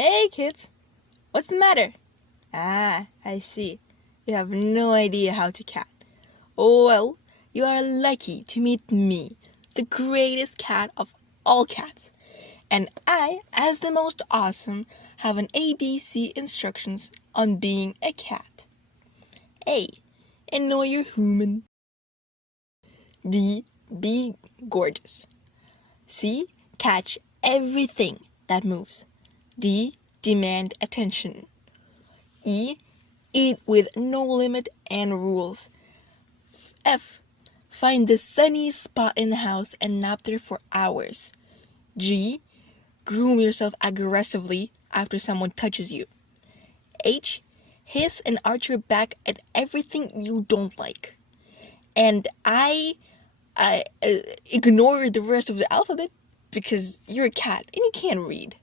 Hey kids, what's the matter? Ah, I see. You have no idea how to cat. Oh well, you are lucky to meet me, the greatest cat of all cats. And I, as the most awesome, have an ABC instructions on being a cat. A. Know you're human. B. Be gorgeous. C. Catch everything that moves. D. Demand attention. E. Eat with no limit and rules. F. Find the sunny spot in the house and nap there for hours. G. Groom yourself aggressively after someone touches you. H. Hiss and arch your back at everything you don't like. And I ignore the rest of the alphabet because you're a cat and you can't read.